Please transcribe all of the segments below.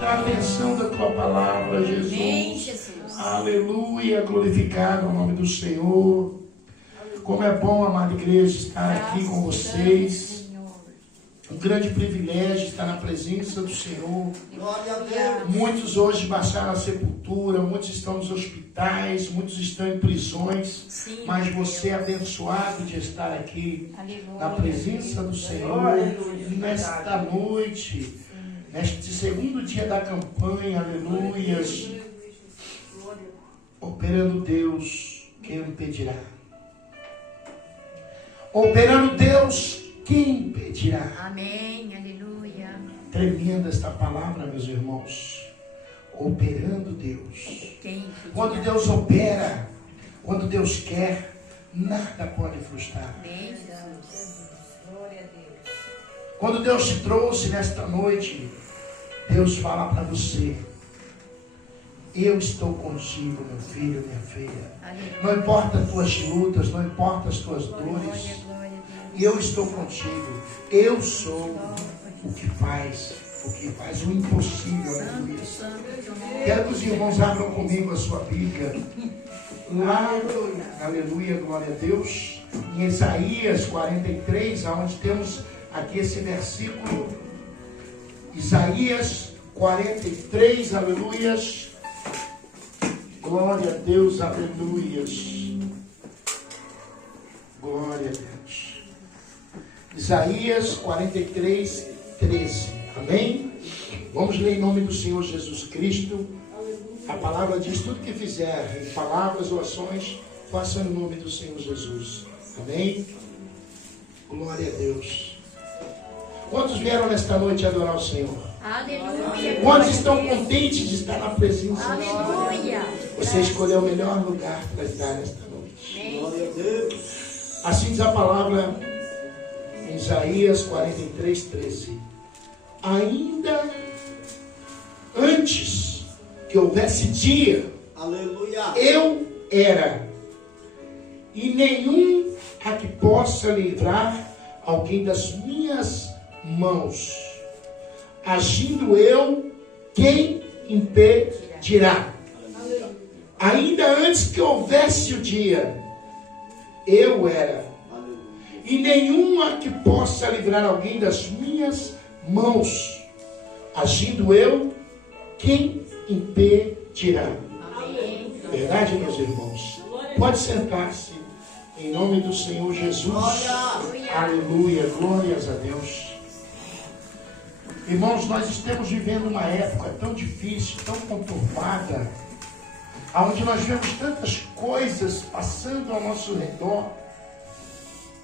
A atenção da tua palavra, Jesus. Amém, Jesus. Aleluia, glorificado o nome do Senhor. Como é bom, amada igreja, estar aqui com vocês. Um grande privilégio estar na presença do Senhor. Glória a Deus. Muitos hoje baixaram a sepultura, muitos estão nos hospitais, muitos estão em prisões. Sim, mas meu você é Deus. abençoado de estar aqui Aleluia. na presença do Senhor nesta noite. Neste segundo dia da campanha, aleluias, operando Deus, quem impedirá? Operando Deus, quem impedirá? Amém, aleluia. Tremenda esta palavra, meus irmãos. Operando Deus. Quem Quando Deus opera, quando Deus quer, nada pode frustrar. Amém, Jesus. Glória a Deus. Quando Deus te trouxe nesta noite, Deus fala para você: eu estou contigo, meu filho, minha filha. Aleluia. Não importa as tuas lutas, não importa as tuas dores, Glória, glória a Deus. eu estou contigo. Eu sou o que faz o impossível. Santo, Aleluia. santo, teu nome. Quero que os irmãos abram comigo a sua Bíblia. Lá, aleluia, glória a Deus. Em Isaías 43, onde temos aqui esse versículo. Isaías 43, aleluias. Glória a Deus, aleluias. Glória a Deus. Isaías 43, 13. Amém? Vamos ler em nome do Senhor Jesus Cristo. A palavra diz: tudo que fizer, em palavras ou ações, faça no nome do Senhor Jesus. Amém? Glória a Deus. Quantos vieram nesta noite adorar o Senhor? Aleluia. Quantos estão contentes de estar na presença do Senhor? Aleluia. Você escolheu o melhor lugar para estar nesta noite. Amém. Glória a Deus. Assim diz a palavra em Isaías 43, 13. Ainda antes que houvesse dia, Aleluia. eu era, e nenhum a que possa livrar alguém das minhas mãos. Agindo eu, quem impedirá? Ainda antes que houvesse o dia, eu era, e nenhuma que possa livrar alguém das minhas mãos. Agindo eu, quem impedirá? Amém. Verdade, meus irmãos? Pode sentar-se, em nome do Senhor Jesus. Glória. Aleluia, glórias a Deus. Irmãos, nós estamos vivendo uma época tão difícil, tão conturbada, onde nós vemos tantas coisas passando ao nosso redor.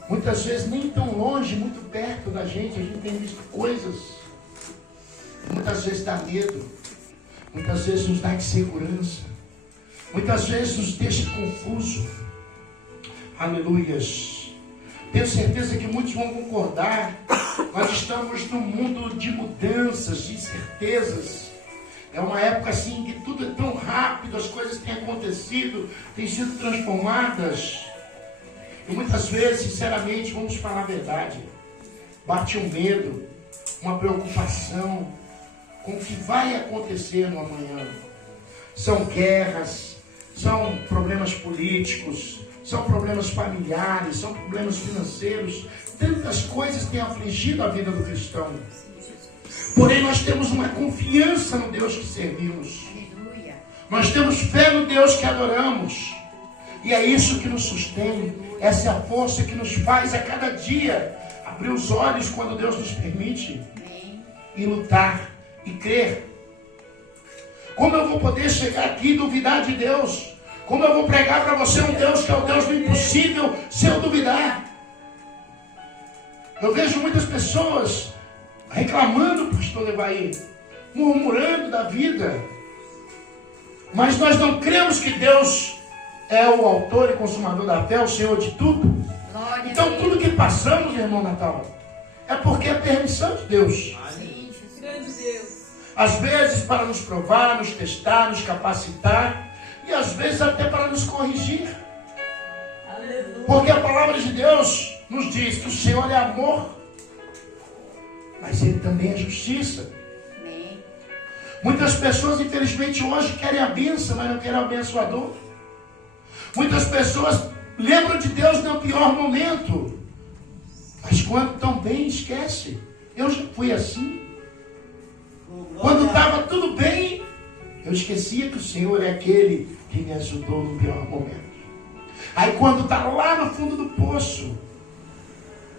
Muitas vezes nem tão longe, muito perto da gente, a gente tem visto coisas. Muitas vezes dá medo, muitas vezes nos dá insegurança, muitas vezes nos deixa confuso. Aleluias. Tenho certeza que muitos vão concordar. Nós estamos num mundo de mudanças, de incertezas. É uma época assim que tudo é tão rápido, as coisas têm acontecido, têm sido transformadas. E muitas vezes, sinceramente, vamos falar a verdade, bate um medo, uma preocupação com o que vai acontecer no amanhã. São guerras, são problemas políticos, são problemas familiares, são problemas financeiros. Tantas coisas têm afligido a vida do cristão. Porém, nós temos uma confiança no Deus que servimos. Aleluia. Nós temos fé no Deus que adoramos. E é isso que nos sustém. Essa é a força que nos faz a cada dia abrir os olhos quando Deus nos permite. Amém. E lutar e crer. Como eu vou poder chegar aqui e duvidar de Deus? Como eu vou pregar para você um Deus que é o Deus do impossível, se eu duvidar? Eu vejo muitas pessoas reclamando, pastor Levaí, murmurando da vida. Mas nós não cremos que Deus é o autor e consumador da fé, o Senhor de tudo. Glória Então a Deus. tudo que passamos, irmão Natal, é porque é permissão de Deus. Sim, Jesus. Grande Deus. Às vezes para nos provar, nos testar, nos capacitar. E às vezes até para nos corrigir. Aleluia. Porque a palavra de Deus nos diz que o Senhor é amor, mas Ele também é justiça. Amém. Muitas pessoas, infelizmente, hoje querem a bênção, mas não querem o abençoador. Muitas pessoas lembram de Deus no pior momento, mas quando estão bem, esquece. Eu já fui assim. Quando estava tudo bem, eu esquecia que o Senhor é aquele que me ajudou no pior momento. Aí quando está lá no fundo do poço,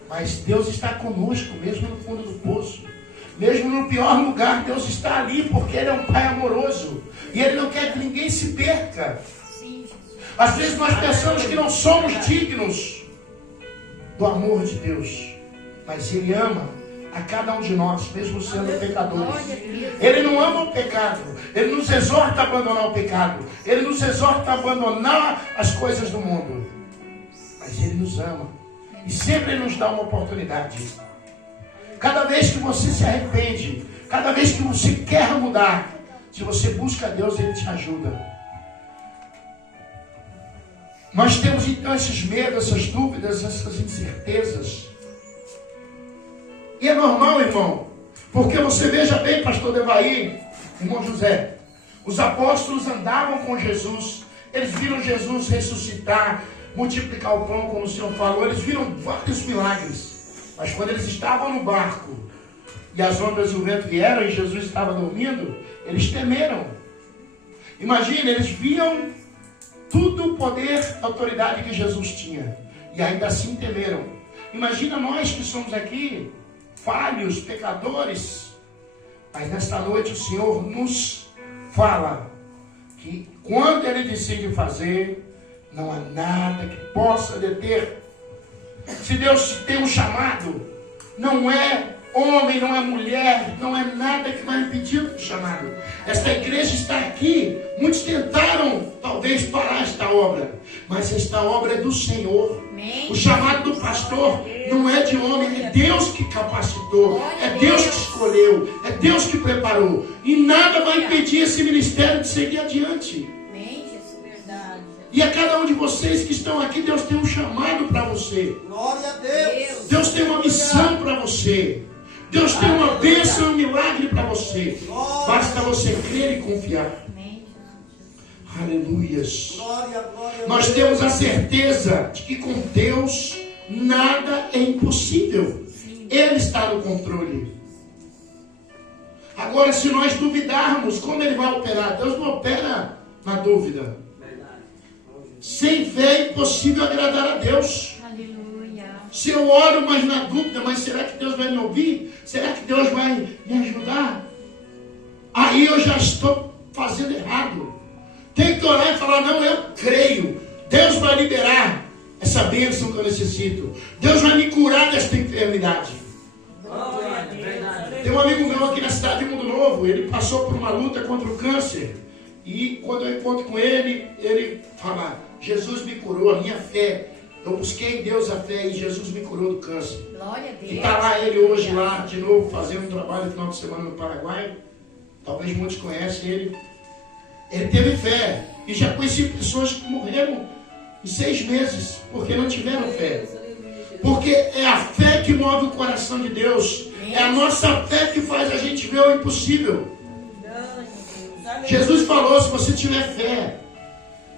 mas Deus está conosco, mesmo no fundo do poço. Mesmo no pior lugar, Deus está ali, porque Ele é um Pai amoroso. E Ele não quer que ninguém se perca. Às vezes nós pensamos que não somos dignos do amor de Deus. Mas Ele ama a cada um de nós, mesmo sendo pecadores. Ele não ama o pecado. Ele nos exorta a abandonar o pecado. Ele nos exorta a abandonar as coisas do mundo. Mas Ele nos ama. E sempre Ele nos dá uma oportunidade. Cada vez que você se arrepende, cada vez que você quer mudar, se você busca Deus, Ele te ajuda. Nós temos então esses medos, essas dúvidas, essas incertezas. E é normal, irmão, porque você veja bem, pastor Devaí, irmão José, os apóstolos andavam com Jesus, eles viram Jesus ressuscitar, multiplicar o pão, como o Senhor falou, eles viram vários milagres. Mas quando eles estavam no barco e as ondas e o vento vieram e Jesus estava dormindo, eles temeram. Imagina, eles viam tudo o poder, a autoridade que Jesus tinha. E ainda assim temeram. Imagina nós que somos aqui, falhos, pecadores. Mas nesta noite o Senhor nos fala que quando Ele decide fazer, não há nada que possa deter. Se Deus tem um chamado, não é homem, não é mulher, não é nada que vai impedir o chamado. Esta igreja está aqui. Muitos tentaram talvez parar esta obra, mas esta obra é do Senhor. O chamado do pastor não é de homem, é Deus que capacitou, é Deus que escolheu, é Deus que preparou. E nada vai impedir esse ministério de seguir adiante. E a cada um de vocês que estão aqui, Deus tem um chamado para você. Glória a Deus. Deus tem uma missão para você. Deus tem uma bênção e um milagre para você. Basta você crer e confiar. Aleluias. Nós temos a certeza de que com Deus nada é impossível. Ele está no controle. Agora, se nós duvidarmos, como Ele vai operar? Deus não opera na dúvida. Sem fé é impossível agradar a Deus. Aleluia. Se eu oro, mas na dúvida, mas será que Deus vai me ouvir? Será que Deus vai me ajudar? Aí eu já estou fazendo errado. Tem que orar e falar, não, eu creio. Deus vai liberar essa bênção que eu necessito. Deus vai me curar desta enfermidade. Tem um amigo meu aqui na cidade de Mundo Novo, ele passou por uma luta contra o câncer. E quando eu encontro com ele, ele fala, Jesus me curou, a minha fé. Eu busquei em Deus a fé e Jesus me curou do câncer. Glória a Deus. E está lá ele hoje, lá de novo, fazendo um trabalho no final de semana no Paraguai. Talvez muitos conhecem ele. Ele teve fé. E já conheci pessoas que morreram em 6 meses, porque não tiveram fé. Porque é a fé que move o coração de Deus. É a nossa fé que faz a gente ver o impossível. Jesus falou, se você tiver fé,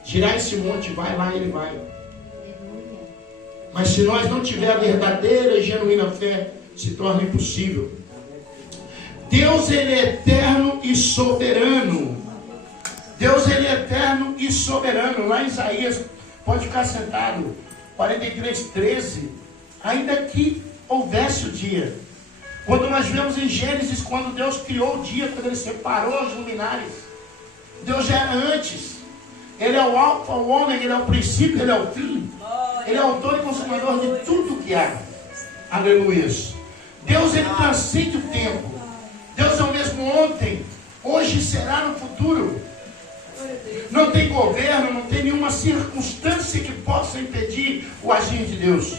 tirar esse monte, vai lá e ele vai. Mas se nós não tiver a verdadeira e genuína fé, se torna impossível. Deus, Ele é eterno e soberano. Deus, Ele é eterno e soberano. Lá em Isaías, pode ficar sentado, 43:13, ainda que houvesse o dia. Quando nós vemos em Gênesis, quando Deus criou o dia, quando Ele separou as luminares, Deus já era antes. Ele é o alfa, o ômega, Ele é o princípio, Ele é o fim. Ele é o autor e consumador de tudo que há. Aleluia. Deus, Ele transcende o tempo. Deus é o mesmo ontem, hoje e será no futuro. Não tem governo, não tem nenhuma circunstância que possa impedir o agir de Deus.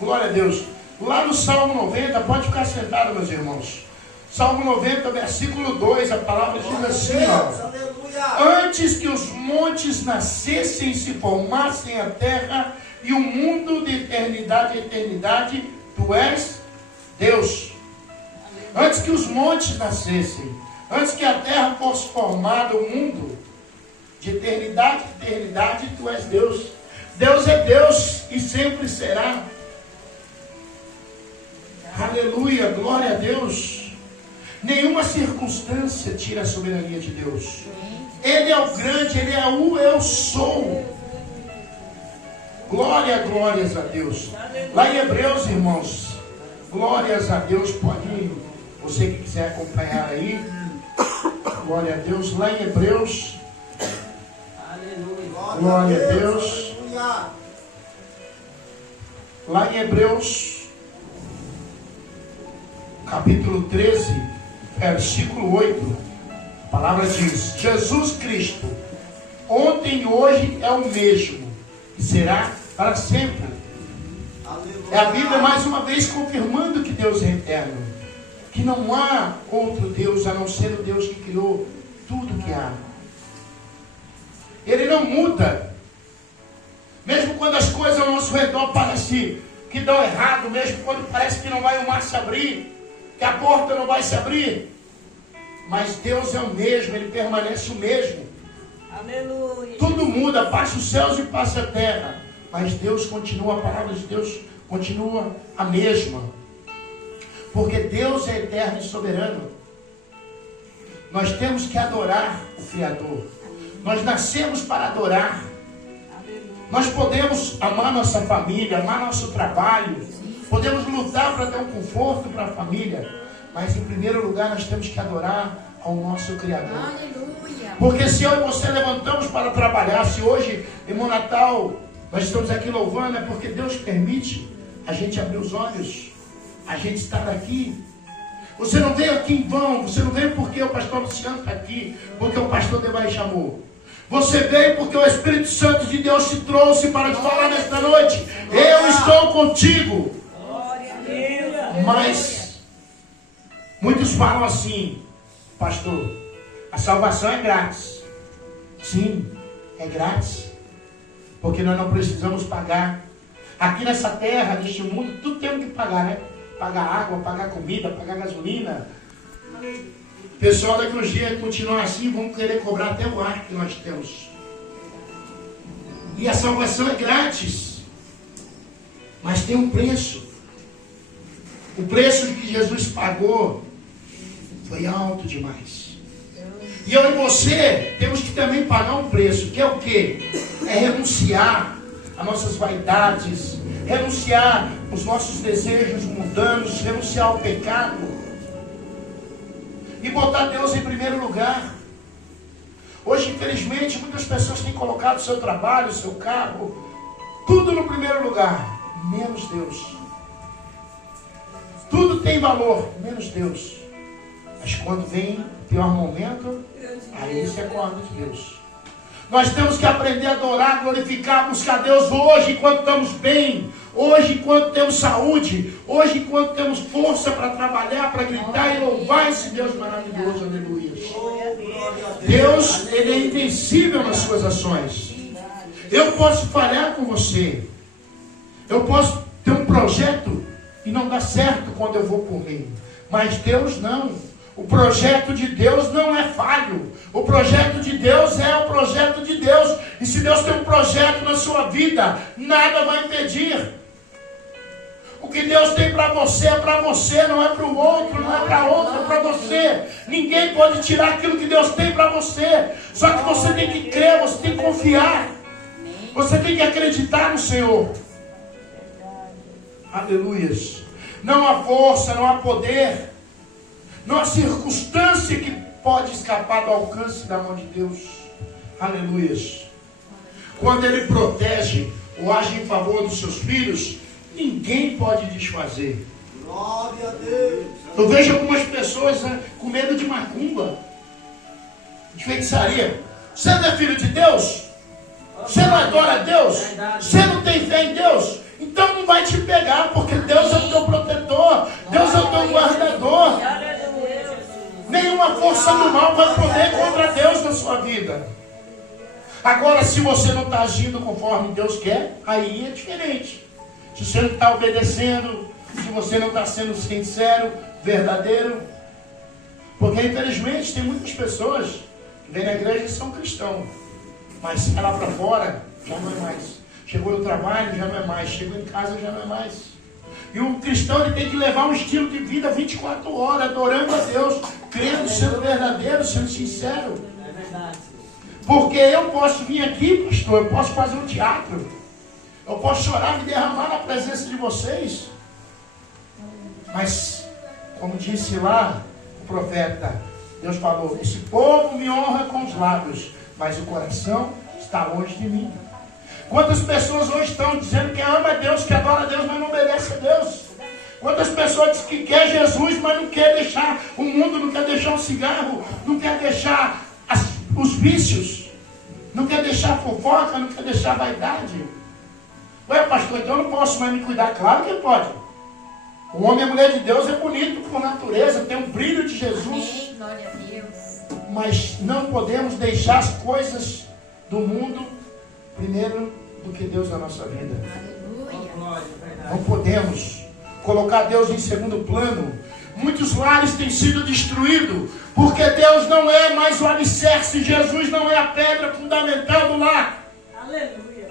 Glória a Deus. Lá no Salmo 90, pode ficar sentado, meus irmãos. Salmo 90, versículo 2, a palavra diz assim, ó. Antes que os montes nascessem e se formassem a terra e o mundo de eternidade a eternidade, tu és Deus. Antes que os montes nascessem, Antes que a terra fosse formada, o mundo, de eternidade em eternidade, tu és Deus. Deus é Deus e sempre será. Aleluia, glória a Deus. Nenhuma circunstância tira a soberania de Deus. Ele é o grande, Ele é o eu sou. Glórias a Deus. Lá em Hebreus, irmãos, glórias a Deus. Pode ir, você que quiser acompanhar aí. Glória a Deus. Lá em Hebreus, glória a Deus. Lá em Hebreus, capítulo 13, versículo 8, a palavra diz: Jesus Cristo, ontem e hoje é o mesmo, e será para sempre. É a Bíblia mais uma vez confirmando que Deus é eterno, que não há outro Deus a não ser o Deus que criou tudo que há. Ele não muda. Mesmo quando as coisas ao nosso redor parecem que dão errado, mesmo quando parece que não vai o mar se abrir, que a porta não vai se abrir, mas Deus é o mesmo, Ele permanece o mesmo. Aleluia. Tudo muda, passa os céus e passa a terra, mas Deus continua, a palavra de Deus continua a mesma, porque Deus é eterno e soberano. Nós temos que adorar o Criador. Nós nascemos para adorar. Nós podemos amar nossa família, amar nosso trabalho, podemos lutar para dar um conforto para a família, mas em primeiro lugar nós temos que adorar ao nosso Criador. Aleluia. Porque se eu e você levantamos para trabalhar, se hoje, irmão Natal, nós estamos aqui louvando, é porque Deus permite a gente abrir os olhos, a gente estar aqui. Você não veio aqui em vão, você não veio porque o pastor Luciano está aqui, porque o pastor Devai chamou. Você veio porque o Espírito Santo de Deus te trouxe para te falar nesta noite: eu estou contigo. Mas muitos falam assim: pastor, a salvação é grátis. Sim, é grátis, porque nós não precisamos pagar. Aqui nessa terra, neste mundo, tudo temos que pagar, né? Pagar água, pagar comida, pagar gasolina. O pessoal daqui uns dias continuar assim, vão querer cobrar até o ar que nós temos. E a salvação é grátis, mas tem um preço. O preço que Jesus pagou foi alto demais. E eu e você temos que também pagar um preço, que é o quê? É renunciar às nossas vaidades, renunciar aos nossos desejos mundanos, renunciar ao pecado e botar Deus em primeiro lugar. Hoje, infelizmente, muitas pessoas têm colocado o seu trabalho, o seu carro, tudo no primeiro lugar, menos Deus. Tudo tem valor, menos Deus. Mas quando vem o pior momento, aí se acorda de Deus. Nós temos que aprender a adorar, glorificar, buscar Deus hoje, enquanto estamos bem, hoje, enquanto temos saúde, hoje, enquanto temos força para trabalhar, para gritar e louvar esse Deus maravilhoso. Aleluia. Deus, Ele é invencível nas suas ações. Eu posso falhar com você, eu posso ter um projeto e não dar certo quando eu vou por mim, mas Deus não. O projeto de Deus não é falho. O projeto de Deus é o projeto de Deus. E se Deus tem um projeto na sua vida, nada vai impedir. O que Deus tem para você é para você, não é para o outro, não é para outro, é para você. Ninguém pode tirar aquilo que Deus tem para você. Só que você tem que crer, você tem que confiar. Você tem que acreditar no Senhor. Aleluias. Não há força, não há poder, não há circunstância que pode escapar do alcance da mão de Deus. Aleluias. Quando Ele protege ou age em favor dos seus filhos, ninguém pode desfazer. Glória a Deus. Eu vejo algumas pessoas, né, com medo de macumba, de feitiçaria. Você não é filho de Deus? Você não adora a Deus? Você não tem fé em Deus? Então não vai te pegar, porque Deus é o teu protetor, Deus é o teu guardador. Nenhuma força do mal vai poder contra Deus na sua vida. Agora, se você não está agindo conforme Deus quer, aí é diferente. Se você não está obedecendo, se você não está sendo sincero, verdadeiro, Porque infelizmente tem muitas pessoas que vêm na igreja e são cristãos, mas sai lá para fora, já não é mais. Chegou no trabalho, já não é mais. Chegou em casa, já não é mais. E o cristão ele tem que levar um estilo de vida 24 horas, adorando a Deus, crendo, sendo verdadeiro, sendo sincero. É verdade. Porque eu posso vir aqui, pastor, eu posso fazer um teatro, eu posso chorar, me derramar na presença de vocês. Mas, como disse lá o profeta, Deus falou, esse povo me honra com os lábios, mas o coração está longe de mim. Quantas pessoas hoje estão dizendo que ama a Deus, que adora a Deus, mas não obedece a Deus? Quantas pessoas dizem que quer Jesus, mas não quer deixar o mundo, não quer deixar o cigarro, não quer deixar os vícios, não quer deixar a fofoca, não quer deixar a vaidade? Ué, pastor, então eu não posso mais me cuidar? Claro que pode. O homem e a mulher de Deus é bonito por natureza, tem um brilho de Jesus. Amém, glória a Deus. Mas não podemos deixar as coisas do mundo primeiro do que Deus na nossa vida. Aleluia. Não podemos colocar Deus em segundo plano. Muitos lares têm sido destruídos porque Deus não é mais o alicerce, Jesus não é a pedra fundamental do lar. Aleluia.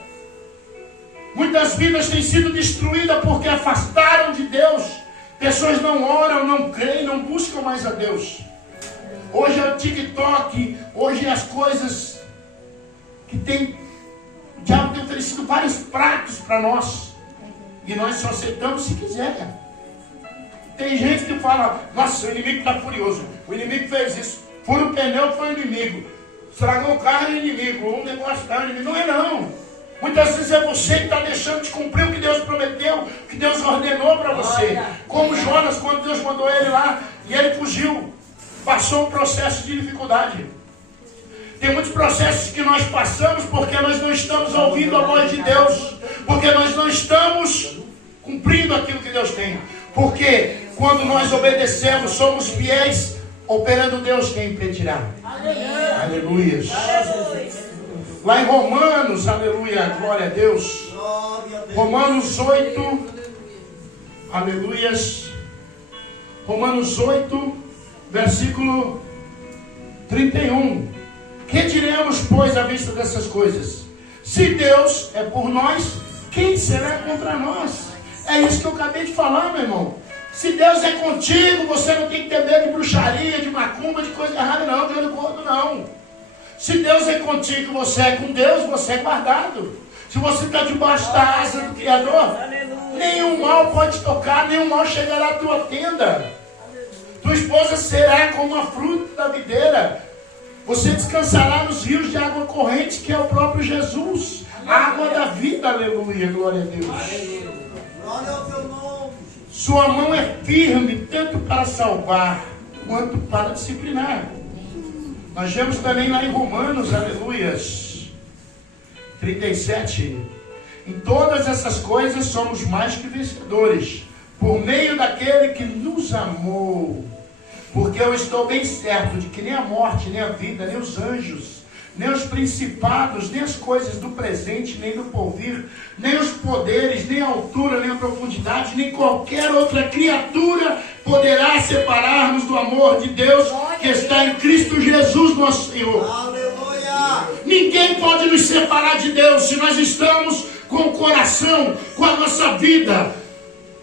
Muitas vidas têm sido destruídas porque afastaram de Deus. Pessoas não oram, não creem, não buscam mais a Deus. Hoje é o TikTok, hoje é as coisas que tem. O diabo tem oferecido vários pratos para nós. E nós só aceitamos se quiser. Tem gente que fala, nossa, o inimigo está furioso. O inimigo fez isso. Fura o pneu, foi o inimigo. Estragou o carro, é o inimigo. Um negócio é o inimigo. Não é não. Muitas vezes é você que está deixando de cumprir o que Deus prometeu, o que Deus ordenou para você. Como Jonas, quando Deus mandou ele lá, e ele fugiu. Passou um processo de dificuldade. Tem muitos processos que nós passamos porque nós não estamos ouvindo a voz de Deus. Porque nós não estamos cumprindo aquilo que Deus tem. Porque quando nós obedecemos, somos fiéis, operando Deus, quem impedirá? Aleluia. Lá em Romanos, aleluia, glória a Deus. Romanos 8, aleluias. Romanos 8, versículo 31. Que diremos, pois, à vista dessas coisas? Se Deus é por nós, quem será contra nós? É isso que eu acabei de falar, meu irmão. Se Deus é contigo, você não tem que ter medo de bruxaria, de macumba, de coisa errada não, de olho gordo não. Se Deus é contigo, você é com Deus, você é guardado. Se você está debaixo da asa do Criador, nenhum mal pode tocar, nenhum mal chegará à tua tenda. Tua esposa será como a fruta da videira. Você descansará nos rios de água corrente, que é o próprio Jesus. A água da vida, aleluia, glória a Deus. Glória ao teu nome. Sua mão é firme, tanto para salvar, quanto para disciplinar. Nós vemos também lá em Romanos, aleluias, 37. Em todas essas coisas somos mais que vencedores, por meio daquele que nos amou. Porque eu estou bem certo de que nem a morte, nem a vida, nem os anjos, nem os principados, nem as coisas do presente, nem do porvir, nem os poderes, nem a altura, nem a profundidade, nem qualquer outra criatura poderá separar-nos do amor de Deus que está em Cristo Jesus, nosso Senhor. Aleluia. Ninguém pode nos separar de Deus se nós estamos com o coração, com a nossa vida,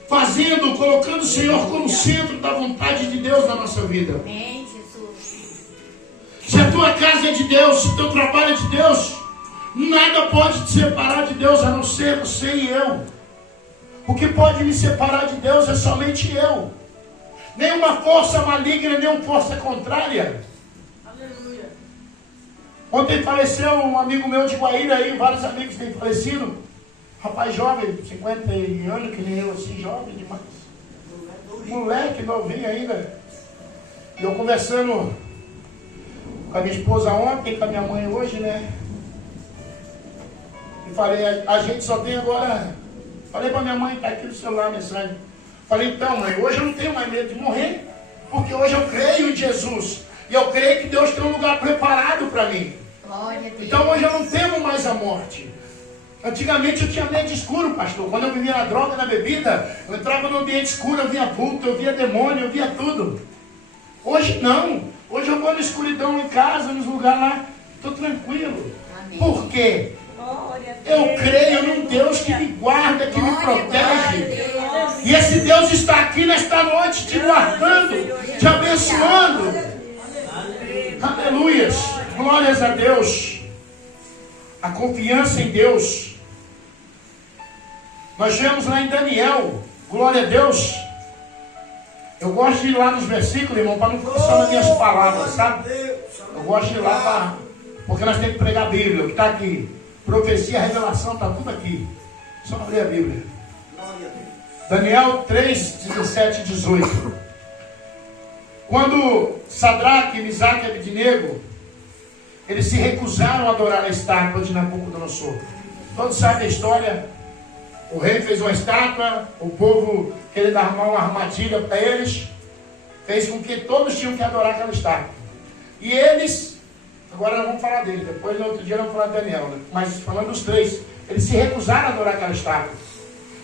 fazendo, colocando o Senhor como centro da vontade de Deus na nossa vida. Amém, Jesus. Se a tua casa é de Deus, se o teu trabalho é de Deus, nada pode te separar de Deus a não ser você e eu. O que pode me separar de Deus é somente eu. Nenhuma força maligna, nenhuma força contrária. Aleluia. Ontem faleceu um amigo meu de Guaíra aí, vários amigos têm falecido. Rapaz jovem, 50 anos, que nem eu assim, jovem demais. Moleque novinho ainda. E eu conversando com a minha esposa ontem, com a minha mãe hoje, né? E falei, a gente só tem agora... Falei para minha mãe, tá aqui no celular a mensagem. Falei, então mãe, hoje eu não tenho mais medo de morrer, porque hoje eu creio em Jesus. E eu creio que Deus tem um lugar preparado para mim. Glória a Deus. Então hoje eu não temo mais a morte. Antigamente eu tinha medo de escuro, pastor. Quando eu vivia na droga, na bebida, eu entrava no ambiente escuro, eu via vulto, eu via demônio, eu via tudo. Hoje não. Hoje eu vou na escuridão em casa, nos lugares lá, estou tranquilo. Amém. Por quê? Glória a Eu Deus. creio num Deus que me guarda, que me Glória a protege. Deus. E esse Deus está aqui nesta noite te guardando, te abençoando. Aleluias. Glórias a Deus. A confiança em Deus. Nós vemos lá em Daniel. Glória a Deus. Eu gosto de ir lá nos versículos, irmão, para não ficar só nas minhas palavras, sabe? Eu gosto de ir lá porque nós temos que pregar a Bíblia, o que está aqui. Profecia, revelação, está tudo aqui. Só abrir a Bíblia. Daniel 3, 17 e 18. Quando Sadraque, Misaque e Abednego, eles se recusaram a adorar a estátua de Nabucodonosor. Todos sabem a história. O rei fez uma estátua, o povo querendo armar uma armadilha para eles, fez com que todos tinham que adorar aquela estátua. E eles, agora nós vamos falar dele, depois no outro dia nós vamos falar de Daniel, né? Mas falando dos três, eles se recusaram a adorar aquela estátua.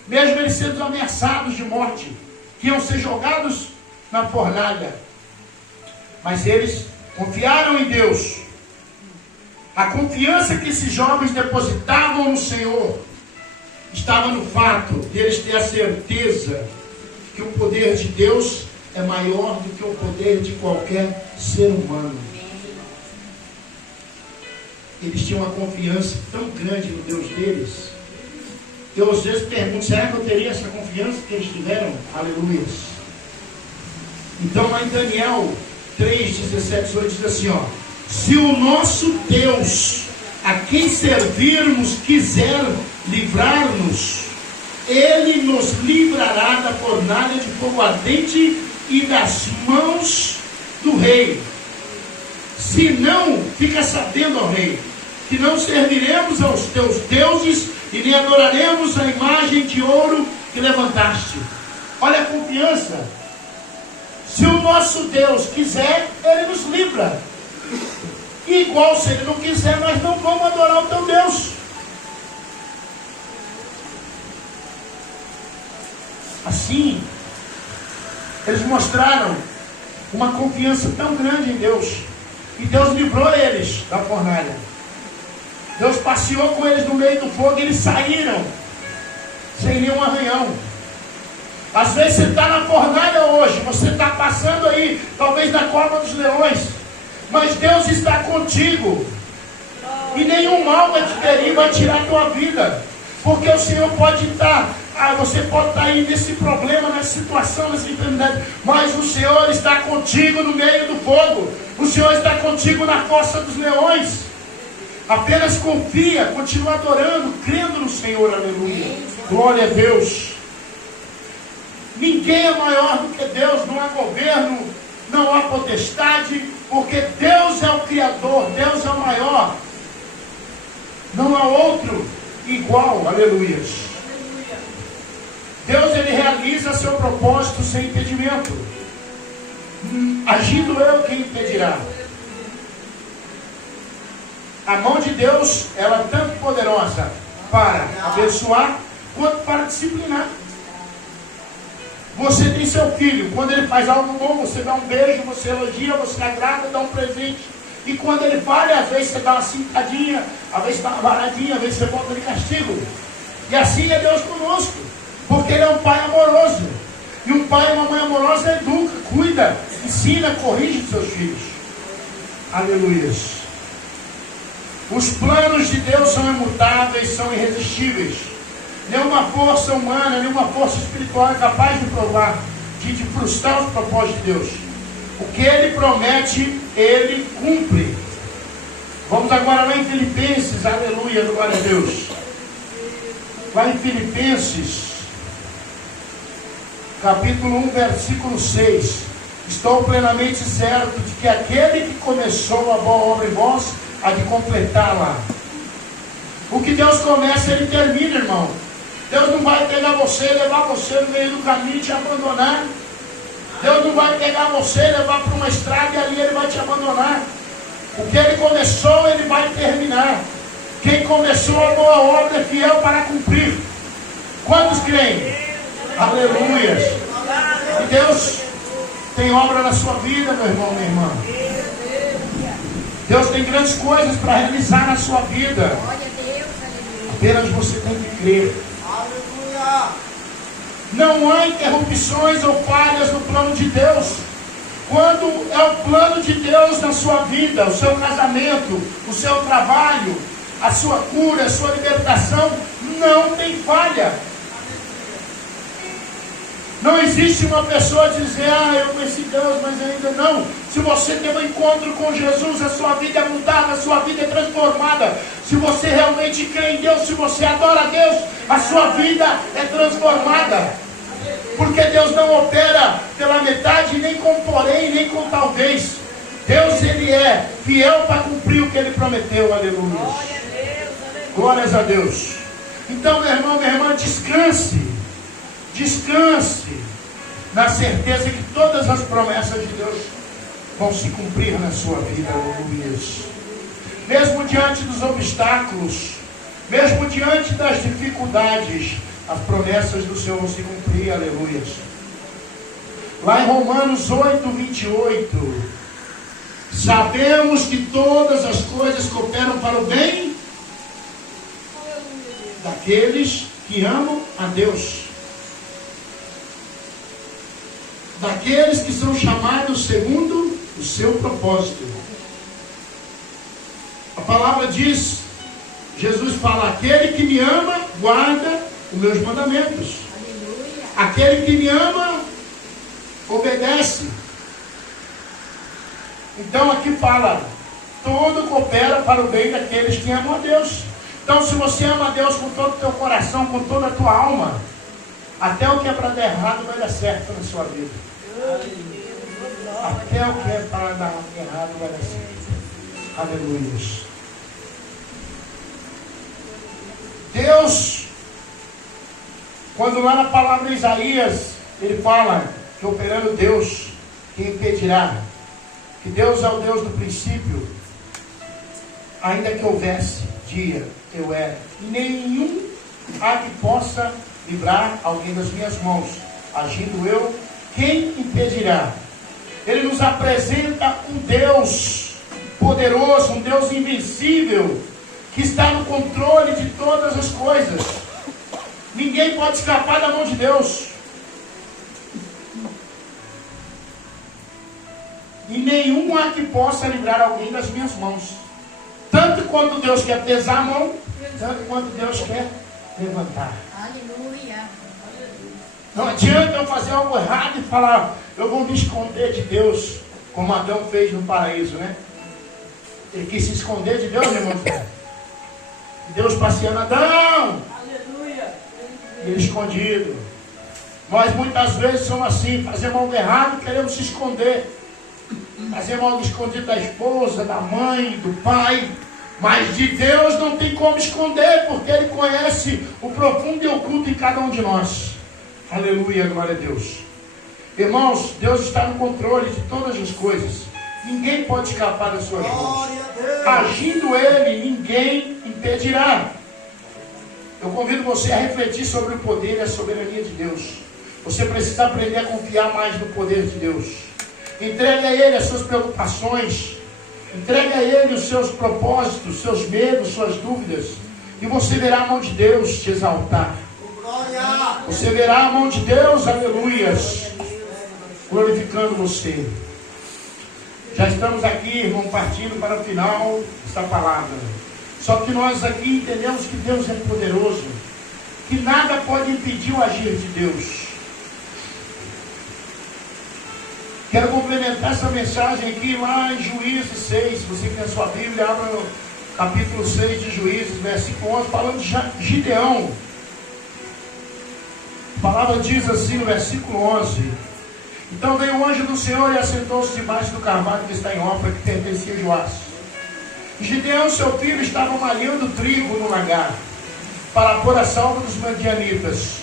Mesmo eles sendo ameaçados de morte, que iam ser jogados na fornalha. Mas eles confiaram em Deus. A confiança que esses jovens depositavam no Senhor estava no fato de eles ter a certeza que o poder de Deus é maior do que o poder de qualquer ser humano. Eles tinham uma confiança tão grande no Deus deles. Eu às vezes pergunto, será que eu teria essa confiança que eles tiveram? Aleluia. Então lá em Daniel 3, 17, 18 diz assim, ó: se o nosso Deus, a quem servirmos, quiser livrar-nos, Ele nos livrará da fornalha de fogo ardente e das mãos do rei. Se não, fica sabendo, ó rei, que não serviremos aos teus deuses e nem adoraremos a imagem de ouro que levantaste. Olha a confiança. Se o nosso Deus quiser, Ele nos livra. Igual se Ele não quiser, nós não vamos adorar o teu Deus. Assim, eles mostraram uma confiança tão grande em Deus, e Deus livrou eles da fornalha. Deus passeou com eles no meio do fogo e eles saíram sem nenhum arranhão. Às vezes você está na fornalha hoje, você está passando aí, talvez na cova dos leões, mas Deus está contigo, e nenhum mal vai te ferir, vai tirar a tua vida, porque o Senhor pode estar, você pode estar aí nesse problema, nessa situação, nessa enfermidade, mas o Senhor está contigo no meio do fogo, o Senhor está contigo na fossa dos leões. Apenas confia, continua adorando, crendo no Senhor, aleluia. Glória a Deus. Ninguém é maior do que Deus, não há governo, não há potestade, porque Deus é o Criador, Deus é o maior. Não há outro igual, aleluia. Deus, Ele realiza seu propósito sem impedimento. Agindo eu, quem impedirá? A mão de Deus, ela é tanto poderosa para abençoar, quanto para disciplinar. Você tem seu filho, quando ele faz algo bom, você dá um beijo, você elogia, você agrada, dá um presente. E quando ele falha, às vezes você dá uma cintadinha, às vezes dá uma varadinha, às vezes você bota de castigo. E assim é Deus conosco, porque Ele é um pai amoroso. E um pai e uma mãe amorosa educa, cuida, ensina, corrige seus filhos. Aleluia. Os planos de Deus são imutáveis, são irresistíveis. Nenhuma força humana, nenhuma força espiritual é capaz de provar, de frustrar os propósitos de Deus. O que Ele promete, Ele cumpre. Vamos agora lá em Filipenses, aleluia, glória a Deus. Lá em Filipenses, capítulo 1, versículo 6. Estou plenamente certo de que aquele que começou a boa obra em vós, há de completá-la. O que Deus começa, Ele termina, irmão. Deus não vai pegar você, levar você no meio do caminho e te abandonar. Deus não vai pegar você, levar para uma estrada e ali Ele vai te abandonar. O que Ele começou, Ele vai terminar. Quem começou a boa obra é fiel para cumprir. Quantos creem? Aleluia. E Deus tem obra na sua vida, meu irmão, minha irmã. Deus tem grandes coisas para realizar na sua vida. Glória a Deus, aleluia. Apenas você tem que crer. Aleluia. Não há interrupções ou falhas no plano de Deus. Quando é o plano de Deus na sua vida, o seu casamento, o seu trabalho, a sua cura, a sua libertação, não tem falha. Não existe uma pessoa dizer, eu conheci Deus, mas ainda não. Se você tem um encontro com Jesus, a sua vida é mudada, a sua vida é transformada. Se você realmente crê em Deus, se você adora a Deus, a sua vida é transformada. Porque Deus não opera pela metade, nem com porém, nem com talvez. Deus, Ele é fiel para cumprir o que Ele prometeu, aleluia. Glórias a Deus. Então, meu irmão, minha irmã, descanse. Descanse na certeza que todas as promessas de Deus vão se cumprir na sua vida, aleluia. Mesmo diante dos obstáculos, mesmo diante das dificuldades, as promessas do Senhor vão se cumprir, aleluia. Lá em Romanos 8:28, sabemos que todas as coisas cooperam para o bem daqueles que amam a Deus, daqueles que são chamados segundo o seu propósito. A palavra diz, Jesus fala, aquele que me ama, guarda os meus mandamentos. Aleluia. Aquele que me ama, obedece. Então aqui fala, tudo coopera para o bem daqueles que amam a Deus. Então se você ama a Deus com todo o teu coração, com toda a tua alma, até o que é para dar errado vai dar certo na sua vida. Até o que é para dar errado vai dar certo. Aleluia. Deus, quando lá na palavra de Isaías, ele fala que operando Deus, que impedirá, que Deus é o Deus do princípio, ainda que houvesse dia, eu era, e nenhum há que possa livrar alguém das minhas mãos, agindo eu, quem impedirá? Ele nos apresenta um Deus poderoso, um Deus invencível, que está no controle de todas as coisas. Ninguém pode escapar da mão de Deus. E nenhum há que possa livrar alguém das minhas mãos. Tanto quanto Deus quer pesar a mão, tanto quanto Deus quer levantar. Aleluia. Não adianta eu fazer algo errado e falar, eu vou me esconder de Deus, como Adão fez no paraíso, né? Ele quis se esconder de Deus, meu irmão. Deus passeando, Adão! Aleluia. E ele escondido. Nós muitas vezes somos assim, fazemos algo errado e queremos se esconder. Fazemos algo escondido da esposa, da mãe, do pai. Mas de Deus não tem como esconder, porque Ele conhece o profundo e oculto em cada um de nós. Aleluia, glória a Deus. Irmãos, Deus está no controle de todas as coisas. Ninguém pode escapar das suas mãos. Agindo Ele, ninguém impedirá. Eu convido você a refletir sobre o poder e a soberania de Deus. Você precisa aprender a confiar mais no poder de Deus. Entregue a Ele as suas preocupações. Entregue a Ele os seus propósitos, seus medos, suas dúvidas. E você verá a mão de Deus te exaltar. Você verá a mão de Deus, aleluias, glorificando você. Já estamos aqui, irmão, partindo para o final desta palavra. Só que nós aqui entendemos que Deus é poderoso, que nada pode impedir o agir de Deus. Quero complementar essa mensagem aqui lá em Juízes 6. Você que tem a sua Bíblia, abra no capítulo 6 de Juízes, versículo 11, falando de Gideão. A palavra diz assim no versículo 11: então veio o anjo do Senhor e assentou-se debaixo do carvalho que está em Ofra, que pertencia a Joás. E Gideão, seu filho, estava malhando trigo no lagar, para pôr a salvo dos madianitas.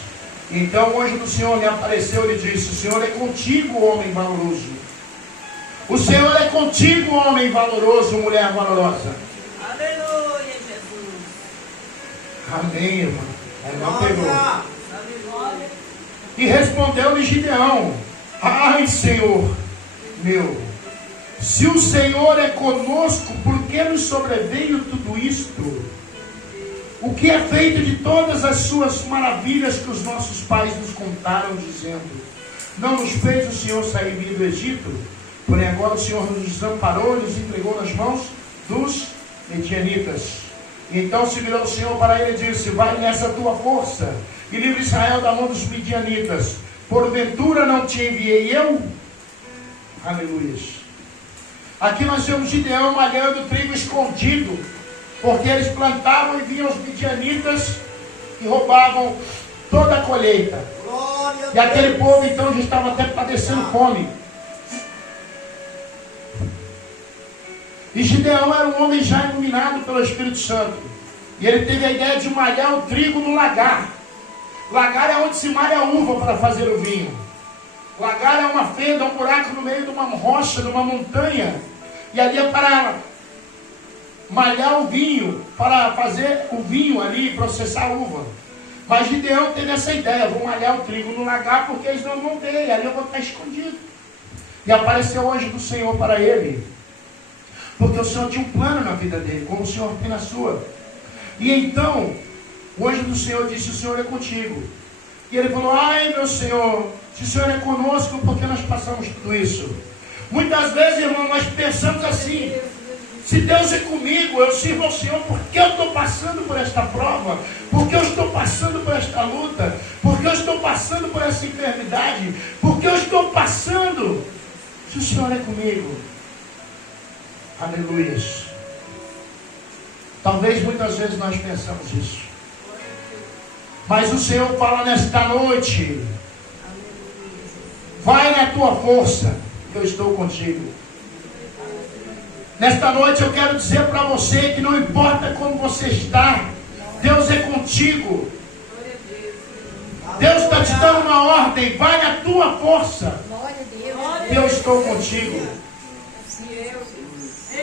E então o anjo do Senhor lhe apareceu e lhe disse: o Senhor é contigo, homem valoroso. O Senhor é contigo, homem valoroso, mulher valorosa. Aleluia, Jesus. Amém, irmão. A irmã pegou. E respondeu-lhe Gideão: ai, Senhor, meu. Se o Senhor é conosco, por que nos sobreveio tudo isto? O que é feito de todas as suas maravilhas que os nossos pais nos contaram, dizendo: não nos fez o Senhor sair do Egito? Porém agora o Senhor nos desamparou e nos entregou nas mãos dos medianitas. E então se virou o Senhor para ele e disse: vai nessa tua força e livre Israel da mão dos medianitas. Porventura não te enviei eu? Aleluia. Aqui nós vemos Gideão malhando trigo escondido, porque eles plantavam e vinham os midianitas e roubavam toda a colheita. E aquele povo então já estava até padecendo fome. E Gideão era um homem já iluminado pelo Espírito Santo. E ele teve a ideia de malhar o trigo no lagar. Lagar é onde se malha a uva para fazer o vinho. Lagar é uma fenda, um buraco no meio de uma rocha, de uma montanha. E ali é para malhar o vinho, para fazer o vinho ali, processar a uva. Mas Gideão teve essa ideia: vou malhar o trigo no lagar porque eles não vão ver, e ali eu vou estar escondido. E apareceu o anjo do Senhor para ele, porque o Senhor tinha um plano na vida dele, como o Senhor tem na sua. E então o anjo do Senhor disse: o Senhor é contigo. E ele falou: ai meu Senhor, se o Senhor é conosco, por que nós passamos tudo isso? Muitas vezes, irmão, nós pensamos assim: se Deus é comigo, eu sirvo ao Senhor, porque eu estou passando por esta prova, porque eu estou passando por esta luta, porque eu estou passando por essa enfermidade, porque eu estou passando, se o Senhor é comigo. Aleluia. Talvez muitas vezes nós pensamos isso, mas o Senhor fala nesta noite: vai na tua força, que eu estou contigo. Nesta noite eu quero dizer para você que não importa como você está, Deus é contigo. Deus está te dando uma ordem: vai na tua força. Glória a Deus. Eu estou contigo.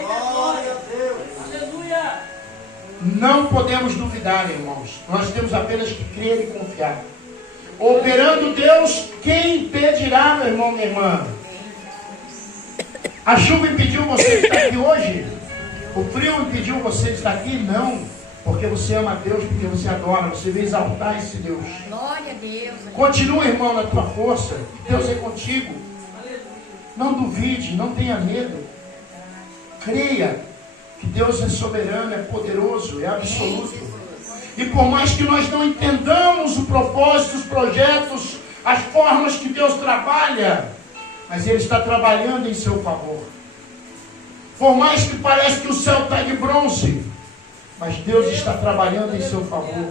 Glória a Deus. Aleluia. Não podemos duvidar, irmãos. Nós temos apenas que crer e confiar. Operando Deus, quem impedirá, meu irmão, minha irmã? A chuva impediu você de estar aqui hoje? O frio impediu você de estar aqui? Não. Porque você ama a Deus, porque você adora, você veio exaltar esse Deus. Glória a Deus. Continua, irmão, na tua força. Deus é contigo. Não duvide, não tenha medo. Creia que Deus é soberano, é poderoso, é absoluto. E por mais que nós não entendamos o propósito, os projetos, as formas que Deus trabalha, mas Ele está trabalhando em seu favor. Por mais que pareça que o céu está de bronze, mas Deus está trabalhando em seu favor.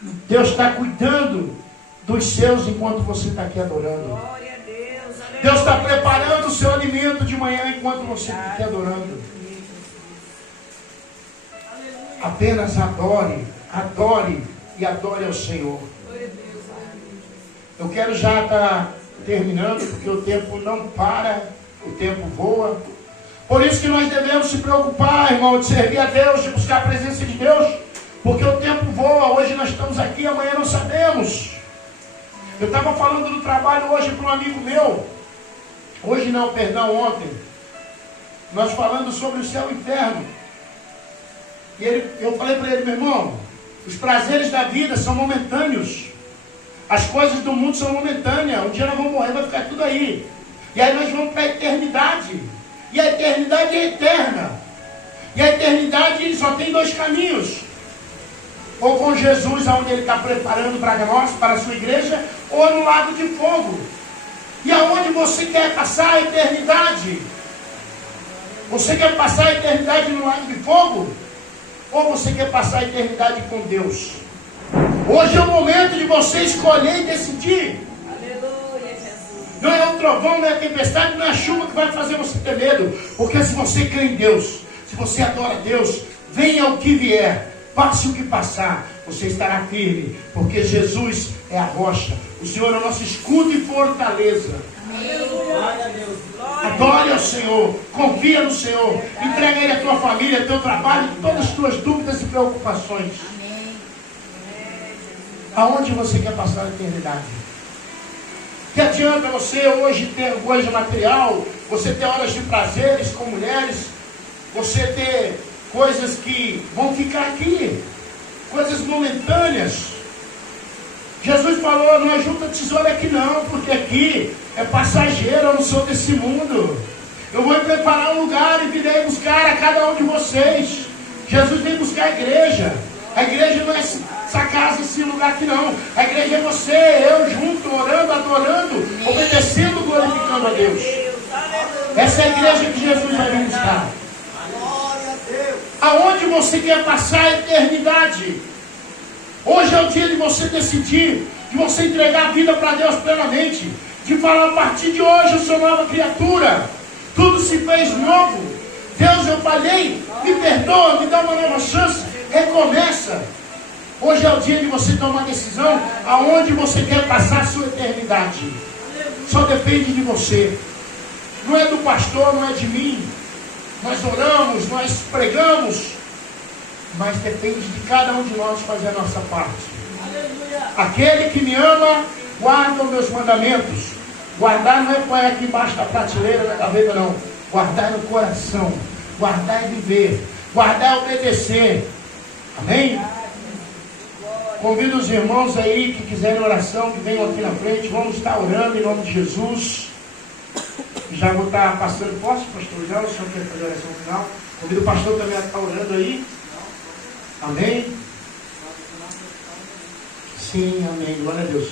Deus está cuidando dos seus enquanto você está aqui adorando. Deus está preparando o seu alimento de manhã enquanto você está aqui adorando. Apenas adore, adore e adore ao Senhor. Eu quero já estar terminando, porque o tempo não para, o tempo voa. Por isso que nós devemos se preocupar, irmão, de servir a Deus, de buscar a presença de Deus, porque o tempo voa. Hoje nós estamos aqui, amanhã não sabemos. Eu estava falando do trabalho hoje para um amigo meu. Hoje não, perdão, ontem. Nós falando sobre o céu e o inferno. E eu falei para ele: meu irmão, os prazeres da vida são momentâneos. As coisas do mundo são momentâneas. Um dia nós vamos morrer, vai ficar tudo aí. E aí nós vamos para a eternidade. E a eternidade é eterna. E a eternidade só tem dois caminhos: ou com Jesus, aonde Ele está preparando para nós, para a sua igreja, ou no lago de fogo. E aonde você quer passar a eternidade? Você quer passar a eternidade no lago de fogo? Ou você quer passar a eternidade com Deus? Hoje é o momento de você escolher e decidir. Aleluia, Jesus. Não é o trovão, não é a tempestade, não é a chuva que vai fazer você ter medo. Porque se você crê em Deus, se você adora Deus, venha o que vier, passe o que passar, você estará firme. Porque Jesus é a rocha. O Senhor é o nosso escudo e fortaleza. Glória a Deus. Adore ao Senhor, confia no Senhor, entrega a Ele a tua família, teu trabalho, todas as tuas dúvidas e preocupações. Amém. Aonde você quer passar a eternidade? Que adianta você hoje ter coisa material, você ter horas de prazeres com mulheres, você ter coisas que vão ficar aqui, coisas momentâneas. Jesus falou, não ajunta tesouro aqui não, porque aqui é passageiro, eu não sou desse mundo. Eu vou preparar um lugar e virei buscar a cada um de vocês. Jesus vem buscar a igreja. A igreja não é essa casa, esse lugar aqui não. A igreja é você, eu junto, orando, adorando, obedecendo, glorificando a Deus. Essa é a igreja que Jesus vai vir buscar. Glória a Deus. Aonde você quer passar a eternidade? Hoje é o dia de você decidir, de você entregar a vida para Deus plenamente, de falar, a partir de hoje eu sou nova criatura, tudo se fez novo. Deus, eu falhei, me perdoa, me dá uma nova chance, recomeça. Hoje é o dia de você tomar uma decisão aonde você quer passar a sua eternidade. Só depende de você. Não é do pastor, não é de mim. Nós oramos, nós pregamos, mas depende de cada um de nós fazer a nossa parte. Aquele que me ama, guarda os meus mandamentos. Guardar não é pôr aqui embaixo da prateleira, da gaveta, não. Guardar no coração. Guardar é viver. Guardar é obedecer. Amém? Convido os irmãos aí que quiserem oração, que venham aqui na frente. Vamos estar orando em nome de Jesus. Já vou estar passando. Posso, pastor? Já o senhor quer fazer a oração final? Convido o pastor também a estar orando aí. Amém? Sim, amém. Glória a Deus.